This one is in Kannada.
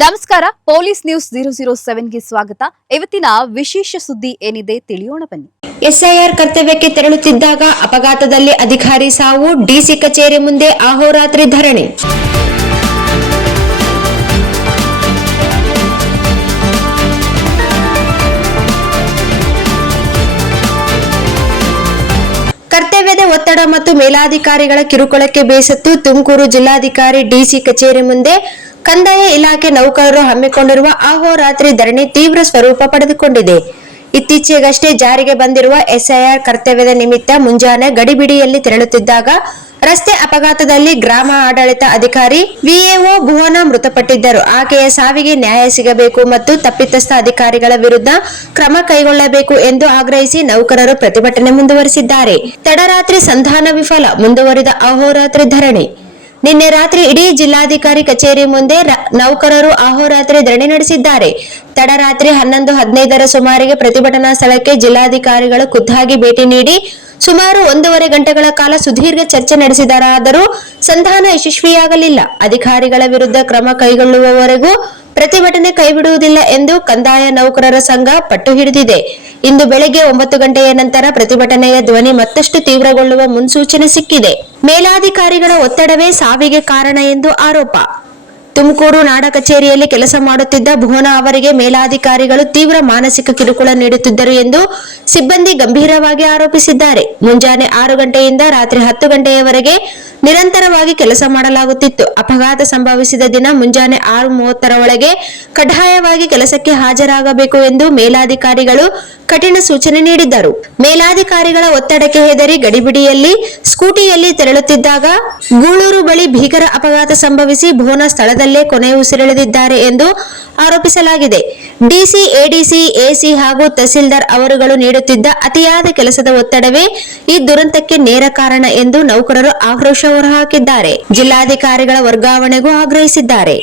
ನಮಸ್ಕಾರ, ಪೊಲೀಸ್ ನ್ಯೂಸ್ 007ಗೆ ಸ್ವಾಗತ. ಇವತ್ತಿನ ವಿಶೇಷ ಸುದ್ದಿ ಏನಿದೆ ತಿಳಿಯೋಣ ಬನ್ನಿ. ಎಸ್ಐಆರ್ ಕರ್ತವ್ಯಕ್ಕೆ ತೆರಳುತ್ತಿದ್ದಾಗ ಅಪಘಾತದಲ್ಲಿ ಅಧಿಕಾರಿ ಸಾವು, ಡಿಸಿ ಕಚೇರಿ ಮುಂದೆ ಅಹೋರಾತ್ರಿ ಧರಣಿ. ಕರ್ತವ್ಯದ ಒತ್ತಡ ಮತ್ತು ಮೇಲಾಧಿಕಾರಿಗಳ ಕಿರುಕುಳಕ್ಕೆ ಬೇಸತ್ತು ತುಮಕೂರು ಜಿಲ್ಲಾಧಿಕಾರಿ ಡಿಸಿ ಕಚೇರಿ ಮುಂದೆ ಕಂದಾಯ ಇಲಾಖೆ ನೌಕರರು ಹಮ್ಮಿಕೊಂಡಿರುವ ಅಹೋರಾತ್ರಿ ಧರಣಿ ತೀವ್ರ ಸ್ವರೂಪ ಪಡೆದುಕೊಂಡಿದೆ. ಇತ್ತೀಚೆಗಷ್ಟೇ ಜಾರಿಗೆ ಬಂದಿರುವ ಎಸ್ಐಆರ್ ಕರ್ತವ್ಯದ ನಿಮಿತ್ತ ಮುಂಜಾನೆ ಗಡಿಬಿಡಿಯಲ್ಲಿ ತೆರಳುತ್ತಿದ್ದಾಗ ರಸ್ತೆ ಅಪಘಾತದಲ್ಲಿ ಗ್ರಾಮ ಆಡಳಿತ ಅಧಿಕಾರಿ ವಿಎಒ ಭುವನ ಮೃತಪಟ್ಟಿದ್ದರು. ಆಕೆಯ ಸಾವಿಗೆ ನ್ಯಾಯ ಸಿಗಬೇಕು ಮತ್ತು ತಪ್ಪಿತಸ್ಥ ಅಧಿಕಾರಿಗಳ ವಿರುದ್ಧ ಕ್ರಮ ಕೈಗೊಳ್ಳಬೇಕು ಎಂದು ಆಗ್ರಹಿಸಿ ನೌಕರರು ಪ್ರತಿಭಟನೆ ಮುಂದುವರೆಸಿದ್ದಾರೆ. ತಡರಾತ್ರಿ ಸಂಧಾನ ವಿಫಲ, ಮುಂದುವರಿದ ಅಹೋರಾತ್ರಿ ಧರಣಿ. ನಿನ್ನೆ ರಾತ್ರಿ ಇಡೀ ಜಿಲ್ಲಾಧಿಕಾರಿ ಕಚೇರಿ ಮುಂದೆ ನೌಕರರು ಅಹೋರಾತ್ರಿ ಧರಣಿ ನಡೆಸಿದ್ದಾರೆ. ತಡರಾತ್ರಿ 11:15ರ ಸುಮಾರಿಗೆ ಪ್ರತಿಭಟನಾ ಸ್ಥಳಕ್ಕೆ ಜಿಲ್ಲಾಧಿಕಾರಿಗಳು ಖುದ್ದಾಗಿ ಭೇಟಿ ನೀಡಿ ಸುಮಾರು 1.5 ಗಂಟೆಗಳ ಕಾಲ ಸುದೀರ್ಘ ಚರ್ಚೆ ನಡೆಸಿದರಾದರೂ ಸಂಧಾನ ಯಶಸ್ವಿಯಾಗಲಿಲ್ಲ. ಅಧಿಕಾರಿಗಳ ವಿರುದ್ಧ ಕ್ರಮ ಕೈಗೊಳ್ಳುವವರೆಗೂ ಪ್ರತಿಭಟನೆ ಕೈಬಿಡುವುದಿಲ್ಲ ಎಂದು ಕಂದಾಯ ನೌಕರರ ಸಂಘ ಪಟ್ಟು ಹಿಡಿದಿದೆ. ಇಂದು ಬೆಳಗ್ಗೆ 9 ಗಂಟೆಯ ನಂತರ ಪ್ರತಿಭಟನೆಯ ಧ್ವನಿ ಮತ್ತಷ್ಟು ತೀವ್ರಗೊಳ್ಳುವ ಮುನ್ಸೂಚನೆ ಸಿಕ್ಕಿದೆ. ಮೇಲಾಧಿಕಾರಿಗಳ ಒತ್ತಡವೇ ಸಾವಿಗೆ ಕಾರಣ ಎಂದು ಆರೋಪ. ತುಮಕೂರು ನಾಡ ಕಚೇರಿಯಲ್ಲಿ ಕೆಲಸ ಮಾಡುತ್ತಿದ್ದ ಭುವನ ಅವರಿಗೆ ಮೇಲಾಧಿಕಾರಿಗಳು ತೀವ್ರ ಮಾನಸಿಕ ಕಿರುಕುಳ ನೀಡುತ್ತಿದ್ದರು ಎಂದು ಸಿಬ್ಬಂದಿ ಗಂಭೀರವಾಗಿ ಆರೋಪಿಸಿದ್ದಾರೆ. ಮುಂಜಾನೆ 6 ಗಂಟೆಯಿಂದ ರಾತ್ರಿ 10 ಗಂಟೆಯವರೆಗೆ ನಿರಂತರವಾಗಿ ಕೆಲಸ ಮಾಡಲಾಗುತ್ತಿತ್ತು. ಅಪಘಾತ ಸಂಭವಿಸಿದ ದಿನ ಮುಂಜಾನೆ 6:30ರ ಒಳಗೆ ಕಡ್ಡಾಯವಾಗಿ ಕೆಲಸಕ್ಕೆ ಹಾಜರಾಗಬೇಕು ಎಂದು ಮೇಲಾಧಿಕಾರಿಗಳು ಕಠಿಣ ಸೂಚನೆ ನೀಡಿದ್ದರು. ಮೇಲಾಧಿಕಾರಿಗಳ ಒತ್ತಡಕ್ಕೆ ಹೆದರಿ ಗಡಿಬಿಡಿಯಲ್ಲಿ ಸ್ಕೂಟಿಯಲ್ಲಿ ತೆರಳುತ್ತಿದ್ದಾಗ ಗೂಳೂರು ಬಳಿ ಭೀಕರ ಅಪಘಾತ ಸಂಭವಿಸಿ ಭುವನ ಸ್ಥಳದಲ್ಲೇ ಕೊನೆ ಉಸಿರೆಳೆದಿದ್ದಾರೆ ಎಂದು ಆರೋಪಿಸಲಾಗಿದೆ. ಡಿಸಿ, ಎಡಿಸಿ, ಎಸಿ ಹಾಗೂ ತಹಸೀಲ್ದಾರ್ ಅವರುಗಳು ನೀಡುತ್ತಿದ್ದ ಅತಿಯಾದ ಕೆಲಸದ ಒತ್ತಡವೇ ಈ ದುರಂತಕ್ಕೆ ನೇರ ಕಾರಣ ಎಂದು ನೌಕರರು ಆಕ್ರೋಶ ಹೊರಹಾಕಿದ್ದಾರೆ. ಜಿಲ್ಲಾಧಿಕಾರಿಗಳ ವರ್ಗಾವಣೆಗೂ ಆಗ್ರಹಿಸಿದ್ದಾರೆ.